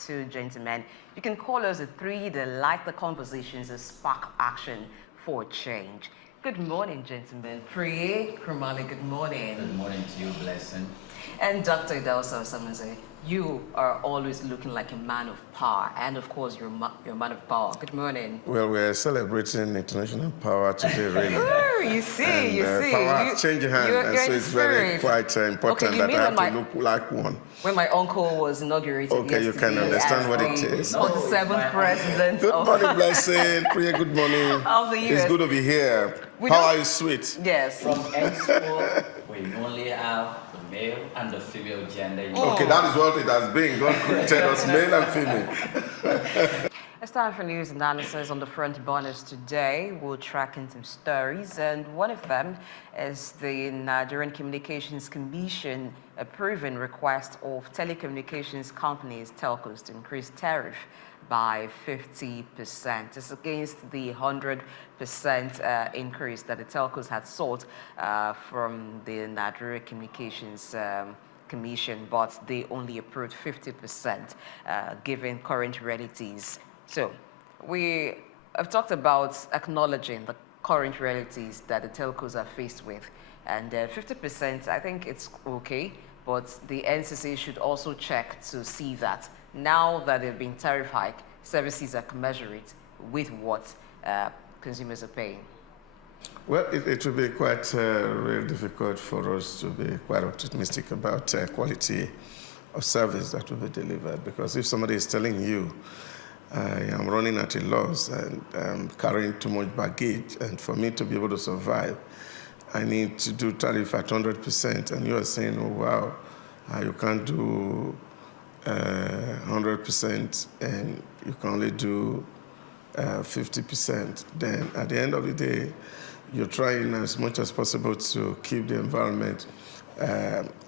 two gentlemen. You can call us at 3 that like the conversations and spark action for change. Good morning, gentlemen. Priye, Krumale, good morning. Good morning to you, Blessing. And Dr. Idahosa Osamhanze, you are always looking like a man of power, and of course, you're a man of power. Good morning. Well, we're celebrating international power today, really. Oh, you see, and, power has changed hands, and so it's very quite important that I have to look like one. When my uncle was inaugurated okay, you can understand what it is. 47th president. Good morning, Blessing. Priya, good morning. How's the year? It's good to be here. Power is sweet. Yes. From henceforth, we only have the male and the female gender. Okay, that is what it has been. God created us male and female. It's time for news analysis on the front burners today. We'll track in some stories, and one of them is the Nigerian Communications Commission approving request of telecommunications companies, telcos, to increase tariff by 50%. It's against the 100% increase that the telcos had sought from the Nigerian Communications Commission, but they only approved 50% given current realities. So we have talked about acknowledging the current realities that the telcos are faced with, and 50%, I think it's okay, but the NCC should also check to see that now that there have been tariff hike, services are commensurate with what consumers are paying. Well, it will be quite really difficult for us to be quite optimistic about quality of service that will be delivered, because if somebody is telling you, I am running at a loss and I'm carrying too much baggage, and for me to be able to survive, I need to do tariff at 100%, and you are saying, oh, wow, you can't do 100% and you can only do 50%, then at the end of the day, you're trying as much as possible to keep the environment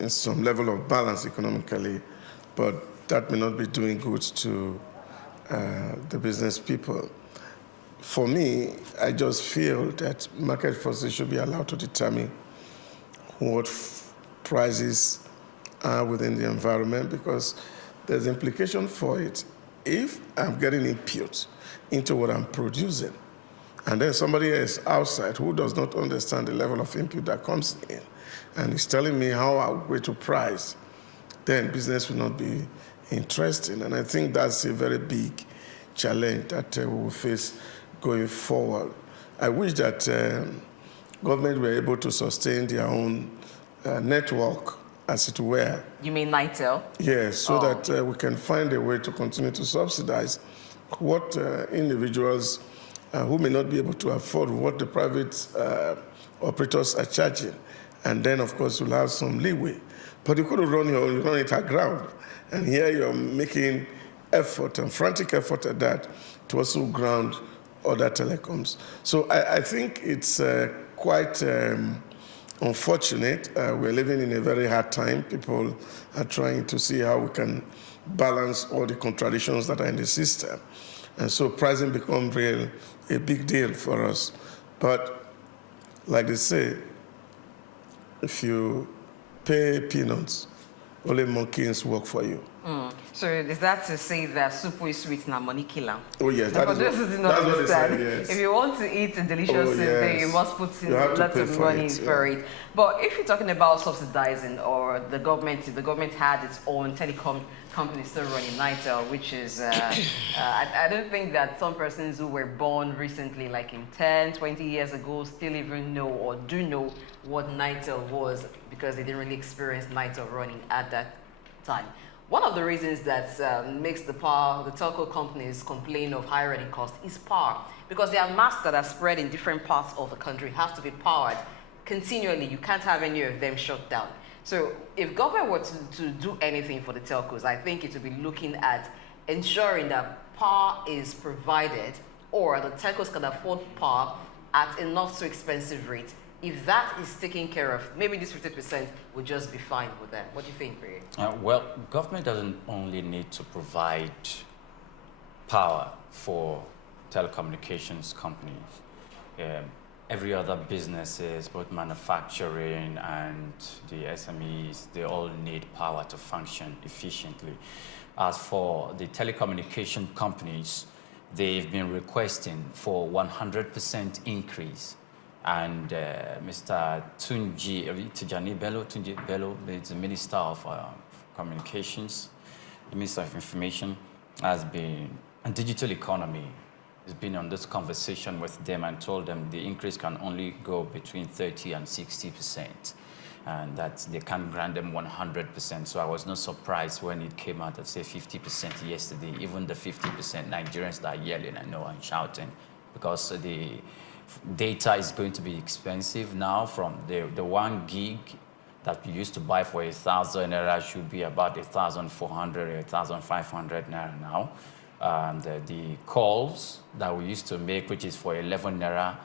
in some level of balance economically, but that may not be doing good to the business people. For me, I just feel that market forces should be allowed to determine what prices are within the environment, because there's implication for it. If I'm getting input into what I'm producing, and then somebody else outside who does not understand the level of input that comes in and is telling me how I'm going to price, then business will not be interesting. And I think that's a very big challenge that we will face going forward. I wish that government were able to sustain their own network, as it were. You mean NITEL? Yes, so that we can find a way to continue to subsidize what individuals who may not be able to afford what the private operators are charging. And then, of course, you'll have some leeway. But you could run your own, you run it at ground. And here you're making effort and frantic effort at that to also ground other telecoms. So I think it's quite unfortunate. We're living in a very hard time. People are trying to see how we can balance all the contradictions that are in the system. And so pricing becomes a big deal for us. But like they say, if you pay peanuts, only monkeys work for you. So is that to say that soup is sweet and money killer? Oh yes, that's what they say, yes. If you want to eat a delicious soup, then you must put in lots of money for it. But if you're talking about subsidizing, or the government had its own telecom company still running NITEL, which is, I don't think that some persons who were born recently, like in 10, 20 years ago, still even know or do know what NITEL was, because they didn't really experience NITEL running at that time. One of the reasons that makes the telco companies complain of high running costs is power, because their masts that are spread in different parts of the country have to be powered continually. You can't have any of them shut down. So if government were to do anything for the telcos, I think it would be looking at ensuring that power is provided, or the telcos can afford power at a not so expensive rate. If that is taken care of, maybe this 50% would just be fine with them. What do you think, Priye? Well, government doesn't only need to provide power for telecommunications companies. Every other businesses, both manufacturing and the SMEs, they all need power to function efficiently. As for the telecommunication companies, they've been requesting for 100% increase. And Mr. Tijani Bello, is the Minister of Communications, the Minister of Information, has been, and digital economy, has been on this conversation with them and told them the increase can only go between 30 and 60%, and that they can't grant them 100%. So I was not surprised when it came out at, say, 50% yesterday. Even the 50% Nigerians that are yelling, I know, and shouting, because the data is going to be expensive now. From the 1 gig that you used to buy for 1,000 naira should be about 1,400 or 1,500 naira now. And the calls that we used to make, which is for 11 naira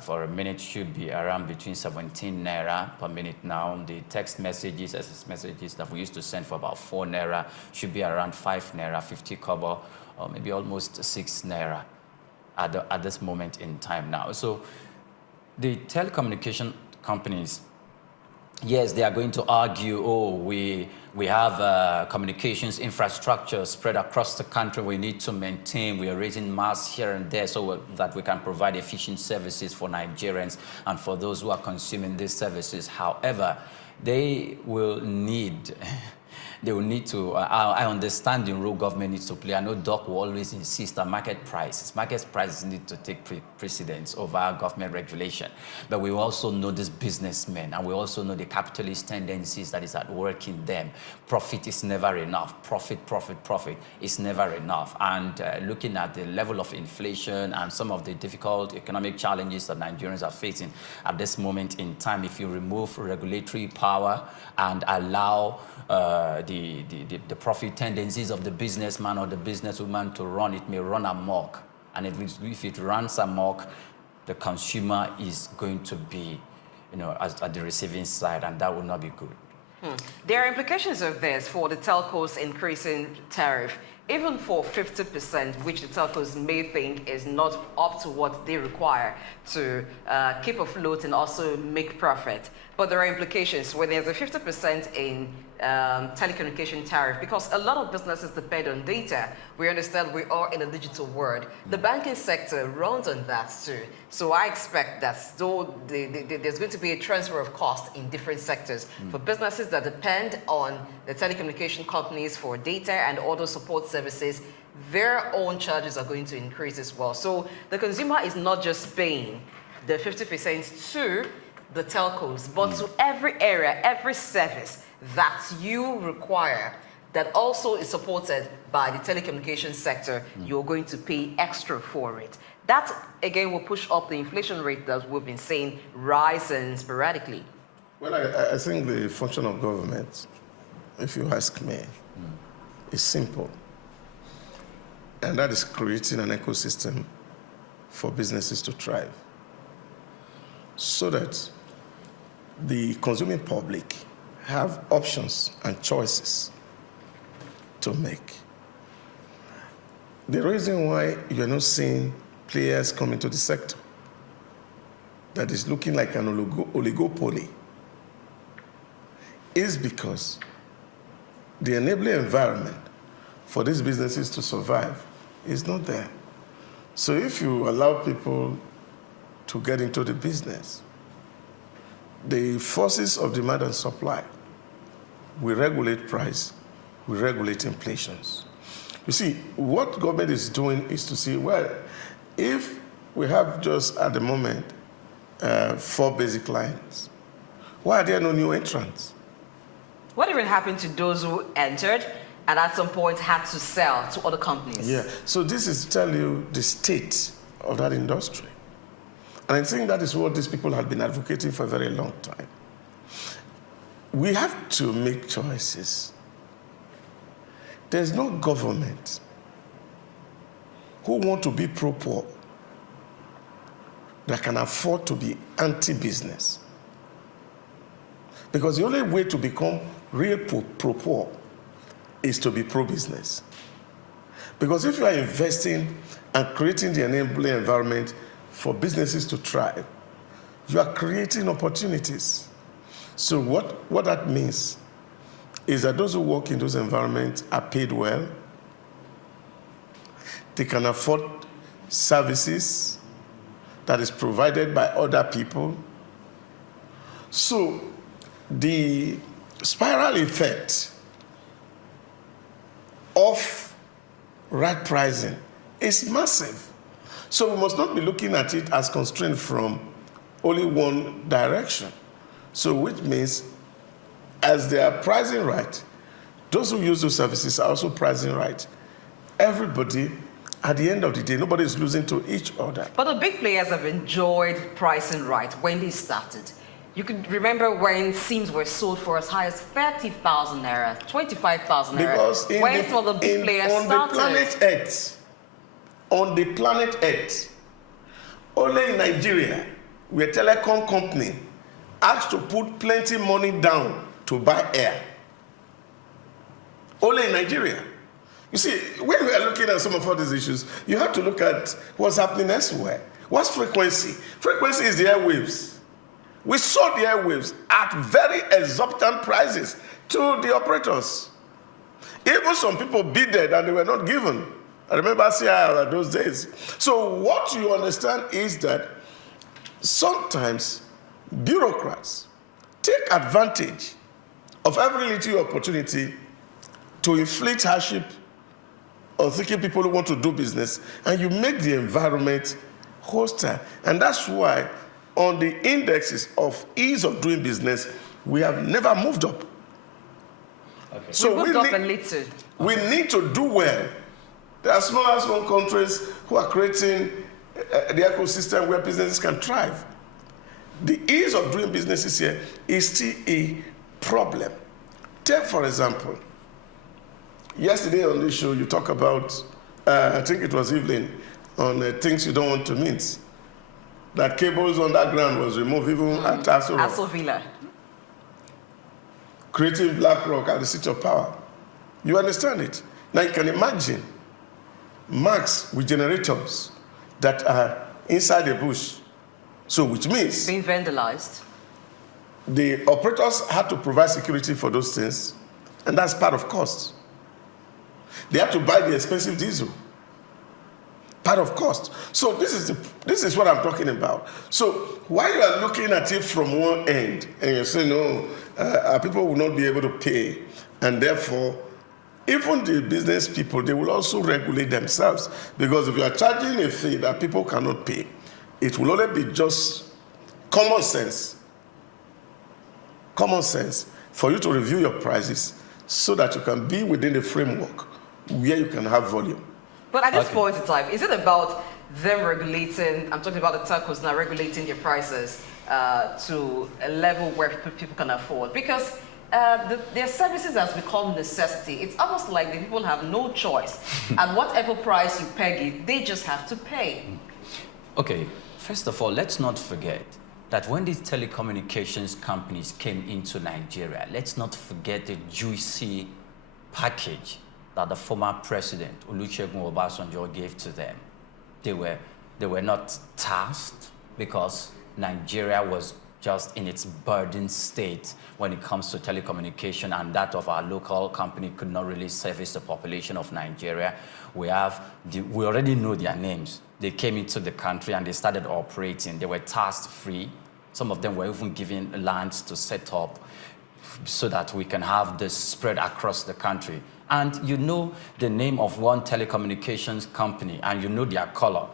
for a minute, should be around between 17 naira per minute now. The text messages, SMS messages that we used to send for about 4 naira should be around 5 naira, 50 kobo, or maybe almost 6 naira at this moment in time now. So the telecommunication companies, yes, they are going to argue, oh, we have communications infrastructure spread across the country. We need to maintain. We are raising masts here and there so that we can provide efficient services for Nigerians and for those who are consuming these services. However, they will need to, I understand the role government needs to play. I know Doc will always insist on market prices need to take precedence over government regulation. But we also know these businessmen, and we also know the capitalist tendencies that is at work in them. Profit is never enough. Profit is never enough. And looking at the level of inflation and some of the difficult economic challenges that Nigerians are facing at this moment in time, if you remove regulatory power and allow the profit tendencies of the businessman or the businesswoman to run, it may run amok. And if it runs amok, the consumer is going to be, at the receiving side, and that will not be good. There are implications of this for the telcos increasing tariff, even for 50%, which the telcos may think is not up to what they require to keep afloat and also make profit. But there are implications where there's a 50% in telecommunication tariff, because a lot of businesses depend on data. We understand we are in a digital world. The banking sector runs on that too. So I expect that there's going to be a transfer of cost in different sectors. For businesses that depend on the telecommunication companies for data and other support services, their own charges are going to increase as well. So the consumer is not just paying the 50% to the telcos, but to every area, every service that you require that also is supported by the telecommunications sector, you're going to pay extra for it. That, again, will push up the inflation rate that we've been seeing rising sporadically. Well, I think the function of government, if you ask me, is simple. And that is creating an ecosystem for businesses to thrive, so that the consuming public have options and choices to make. The reason why you're not seeing players come into the sector that is looking like an oligopoly is because the enabling environment for these businesses to survive is not there. So if you allow people to get into the business, the forces of demand and supply will regulate price, will regulate inflations. You see, what government is doing is to see, well, if we have just at the moment 4 basic lines, why are there no new entrants? What even happened to those who entered and at some point had to sell to other companies? Yeah, so this is to tell you the state of that industry. And I think that is what these people have been advocating for a very long time. We have to make choices. There's no government who want to be pro-poor that can afford to be anti-business. Because the only way to become real pro-poor is to be pro-business. Because if you are investing and creating the enabling environment for businesses to thrive, you are creating opportunities. So what that means is that those who work in those environments are paid well, they can afford services that is provided by other people. So the spiral effect of right pricing is massive. So we must not be looking at it as constrained from only one direction. So which means as they are pricing right, those who use those services are also pricing right. Everybody, at the end of the day, nobody is losing to each other. But the big players have enjoyed pricing right when they started. You could remember when SIMs were sold for as high as 30,000 naira, 25,000 naira. Because when some of the big players started. On the planet Earth, only in Nigeria, where telecom company asked to put plenty money down to buy air. Only in Nigeria. You see, when we are looking at some of all these issues, you have to look at what's happening elsewhere. What's frequency? Frequency is the airwaves. We sold the airwaves at very exorbitant prices to the operators. Even some people bidded and they were not given. I remember CIR those days. So what you understand is that sometimes bureaucrats take advantage of every little opportunity to inflict hardship on thinking people who want to do business, and you make the environment hostile. And that's why on the indexes of ease of doing business, we have never moved up. Okay. So we moved up a little. We need to do well. There are small countries who are creating the ecosystem where businesses can thrive. The ease of doing businesses here is still a problem. Take, for example, yesterday on this show, you talk about, I think it was Evelyn, on things you don't want to meet. That cables underground was removed even at Aso Villa. Creating BlackRock at the seat of power. You understand it? Now you can imagine marks with generators that are inside the bush. So which means being vandalized. The operators had to provide security for those things, and that's part of cost. They have to buy the expensive diesel. Part of cost. So this is what I'm talking about. So while you are looking at it from one end and you're saying, no, people will not be able to pay, and therefore even the business people, they will also regulate themselves, because if you are charging a fee that people cannot pay, it will only be just common sense for you to review your prices so that you can be within the framework where you can have volume. But at this point in time, is it about them regulating, I'm talking about the telcos now regulating their prices to a level where people can afford? Because their services has become necessity. It's almost like the people have no choice. And whatever price you peg it, they just have to pay. Okay, first of all, let's not forget that when these telecommunications companies came into Nigeria, let's not forget the juicy package that the former president, Olusegun Obasanjo, gave to them. They were not tasked because Nigeria was just in its burdened state when it comes to telecommunication, and that of our local company could not really service the population of Nigeria. We already know their names. They came into the country and they started operating. They were task-free. Some of them were even given lands to set up so that we can have this spread across the country. And you know the name of one telecommunications company, and you know their color.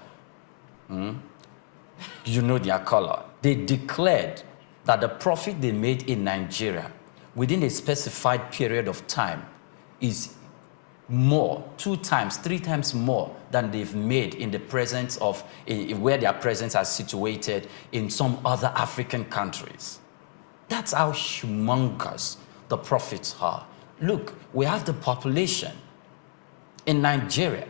You know their color. They declared that the profit they made in Nigeria within a specified period of time is more, 2 times, 3 times more than they've made in the presence of, where their presence are situated in some other African countries. That's how humongous the profits are. Look, we have the population in Nigeria,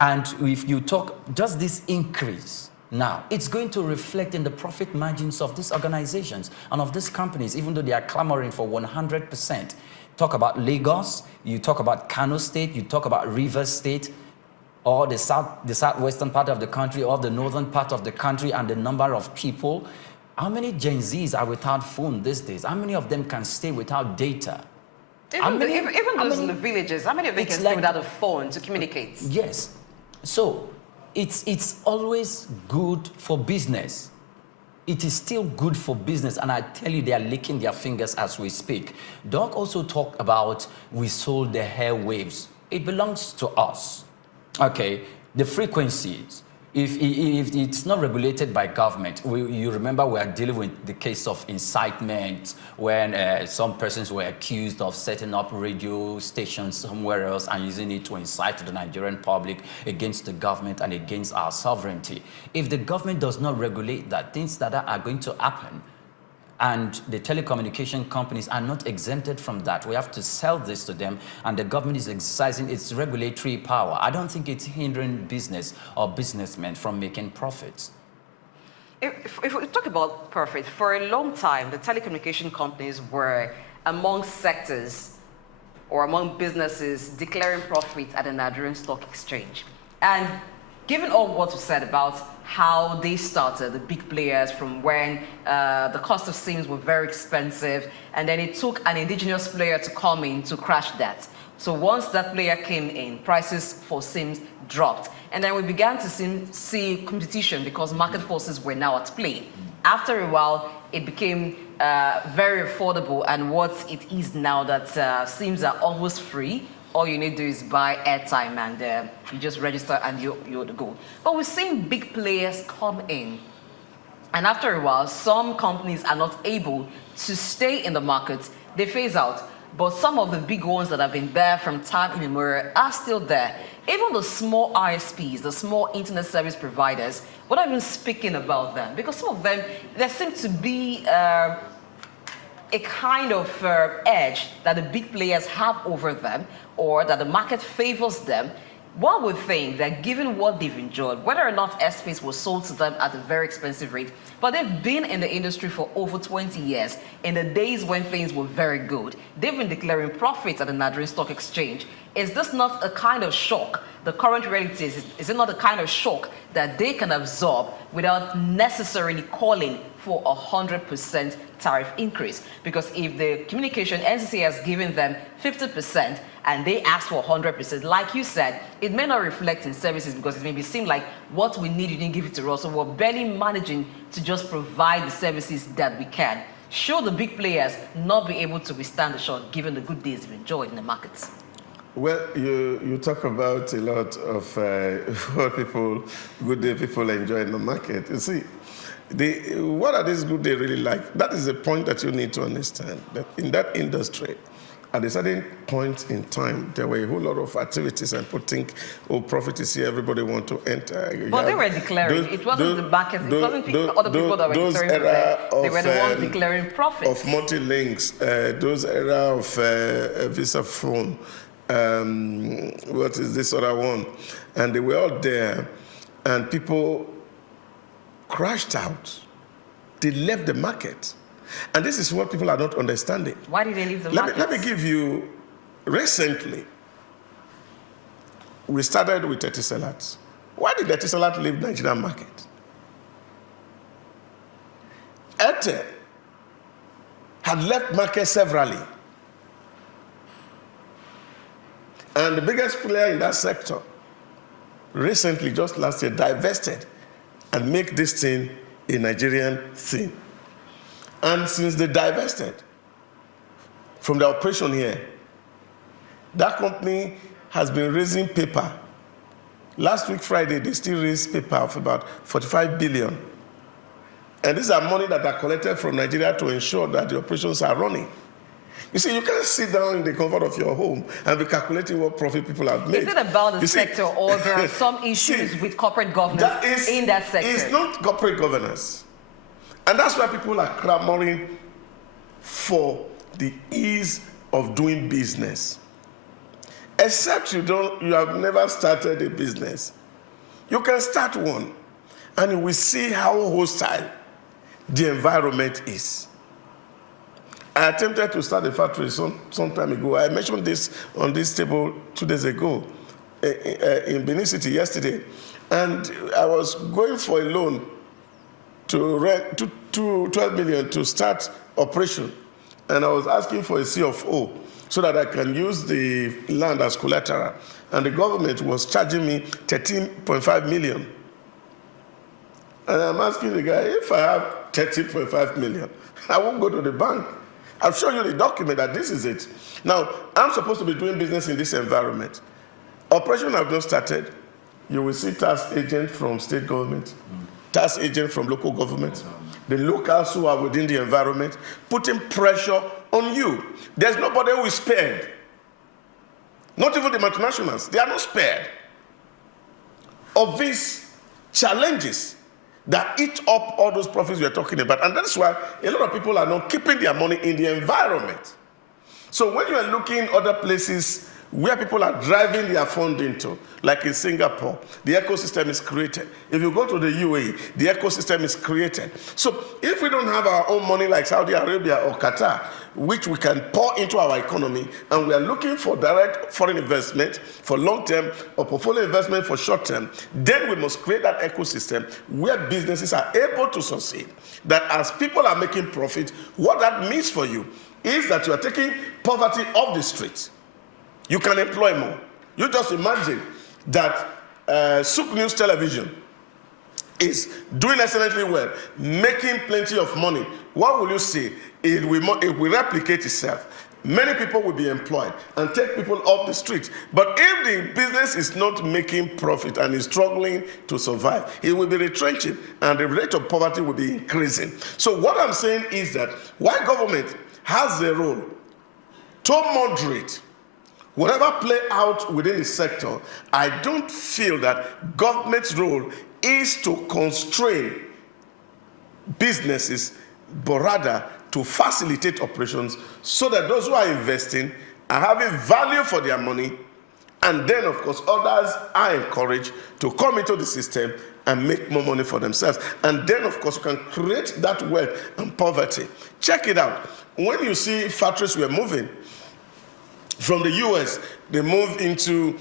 and if you talk just this increase now, it's going to reflect in the profit margins of these organizations and of these companies, even though they are clamoring for 100%. Talk about Lagos, you talk about Kano State, you talk about Rivers State, or the southwestern part of the country, or the northern part of the country, and the number of people. How many Gen Zs are without phone these days? How many of them can stay without data? Even those in the villages, how many of them can stay without a phone to communicate? Yes. So it's always good for business. It is still good for business, and I tell you, they are licking their fingers as we speak. Doc also talked about we sold the airwaves. It belongs to us. Okay, the frequencies. If it's not regulated by government, you remember we are dealing with the case of incitement when some persons were accused of setting up radio stations somewhere else and using it to incite the Nigerian public against the government and against our sovereignty. If the government does not regulate that, things that are going to happen. And the telecommunication companies are not exempted from that. We have to sell this to them, and the government is exercising its regulatory power. I don't think it's hindering business or businessmen from making profits. If we talk about profit, for a long time, the telecommunication companies were among sectors or among businesses declaring profits at the Nigerian Stock Exchange. And given all what you said about how they started, the big players, from when the cost of SIMs were very expensive, and then it took an indigenous player to come in to crash that. So once that player came in, prices for SIMs dropped. And then we began to see competition because market forces were now at play. After a while, it became very affordable, and what it is now that SIMs are almost free. All you need to do is buy airtime, and you just register and you're to go. But we've seen big players come in, and after a while, some companies are not able to stay in the market. They phase out. But some of the big ones that have been there from time immemorial are still there. Even the small ISPs, the small internet service providers, we're not even speaking about them, because some of them, there seems to be a kind of edge that the big players have over them, or that the market favors them. One would think that given what they've enjoyed, whether or not airspace was sold to them at a very expensive rate, but they've been in the industry for over 20 years, in the days when things were very good. They've been declaring profits at the Nigerian Stock Exchange. Is this not a kind of shock? The current reality is it not a kind of shock that they can absorb without necessarily calling for 100% tariff increase? Because if the communication NCC has given them 50% and they ask for 100%, like you said, it may not reflect in services, because it may seem like what we need, you didn't give it to us, so we're barely managing to just provide the services that we can. Should the big players not be able to withstand the shock given the good days we've enjoyed in the markets? Well, you talk about a lot of what good day people enjoy in the market. You see, what are these good days really like? That is the point that you need to understand, that in that industry, at a certain point in time, there were a whole lot of activities, and people think, oh, profit is here, everybody want to enter. But they were declaring. It wasn't the market, it wasn't other people that were declaring for them. They were the ones declaring profits. Of multi-links, those era of Visa phone, what is this other one? And they were all there, and people crashed out. They left the market. And this is what people are not understanding. Why did they leave the market? Let me give you, recently, we started with Etisalat. Why did Etisalat leave the Nigerian market? Airtel had left market severally. And the biggest player in that sector recently, just last year, divested and make this thing a Nigerian thing. And since they divested from the operation here, that company has been raising paper. Last week, Friday, they still raised paper of about 45 billion. And these are money that are collected from Nigeria to ensure that the operations are running. You see, you can't sit down in the comfort of your home and be calculating what profit people have made. Is it about the sector, or there are some issues with corporate governance in that sector? It's not corporate governance. And that's why people are clamoring for the ease of doing business. Except you have never started a business. You can start one, and you will see how hostile the environment is. I attempted to start a factory some time ago. I mentioned this on this table 2 days ago in Benin City yesterday. And I was going for a loan to rent to 12 million to start operation. and I was asking for a C of O so that I can use the land as collateral. And the government was charging me 13.5 million. And I'm asking the guy, if I have 13.5 million, I won't go to the bank. I'll show you the document that this is it. Now, I'm supposed to be doing business in this environment. Operation have not started. You will see tax agents from state government, tax agents from local government, the locals who are within the environment, putting pressure on you. There's nobody who is spared. Not even the multinationals. They are not spared of these challenges that eat up all those profits we are talking about. And that's why a lot of people are not keeping their money in the environment. So when you are looking at other places where people are driving their fund into, like in Singapore, the ecosystem is created. If you go to the UAE, the ecosystem is created. So if we don't have our own money like Saudi Arabia or Qatar, which we can pour into our economy, and we are looking for direct foreign investment for long-term or portfolio investment for short-term, then we must create that ecosystem where businesses are able to succeed. That as people are making profit, what that means for you is that you are taking poverty off the streets. You can employ more. You just imagine that Souk News Television is doing excellently well, making plenty of money. What will you see? It will replicate itself. Many people will be employed and take people off the street. But if the business is not making profit and is struggling to survive, it will be retrenching and the rate of poverty will be increasing. So what I'm saying is that while government has a role to moderate whatever play out within the sector, I don't feel that government's role is to constrain businesses, but rather to facilitate operations so that those who are investing are having value for their money, and then, of course, others are encouraged to come into the system and make more money for themselves. And then, of course, you can create that wealth and poverty. Check it out. When you see factories were moving from the US, they moved into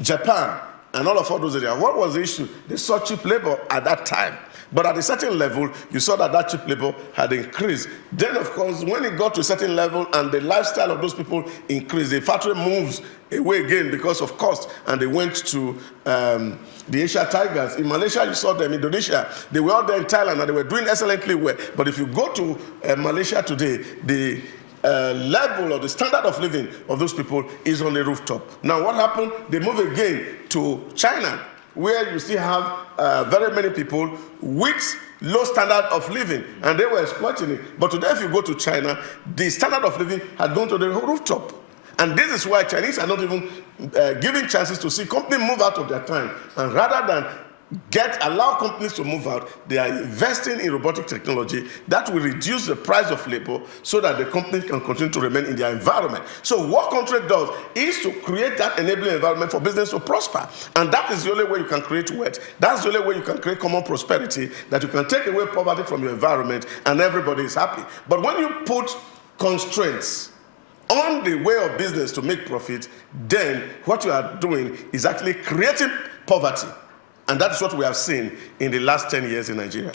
Japan and all those areas. What was the issue? They saw cheap labor at that time. But at a certain level, you saw that cheap labor had increased. Then, of course, when it got to a certain level and the lifestyle of those people increased, the factory moves away again because of cost, and they went to the Asia Tigers. In Malaysia, you saw them. Indonesia, they were out there in Thailand, and they were doing excellently well. But if you go to Malaysia today, the level or the standard of living of those people is on the rooftop. Now, what happened? They move again to China, where you still have very many people with low standard of living, and they were exploiting it. But today, if you go to China, the standard of living had gone to the rooftop. And this is why Chinese are not even giving chances to see companies move out of their time. And rather than allow companies to move out, they are investing in robotic technology that will reduce the price of labor so that the companies can continue to remain in their environment. So what country does is to create that enabling environment for business to prosper. And that is the only way you can create wealth. That's the only way you can create common prosperity, that you can take away poverty from your environment and everybody is happy. But when you put constraints on the way of business to make profit, then what you are doing is actually creating poverty. And that's what we have seen in the last 10 years in Nigeria.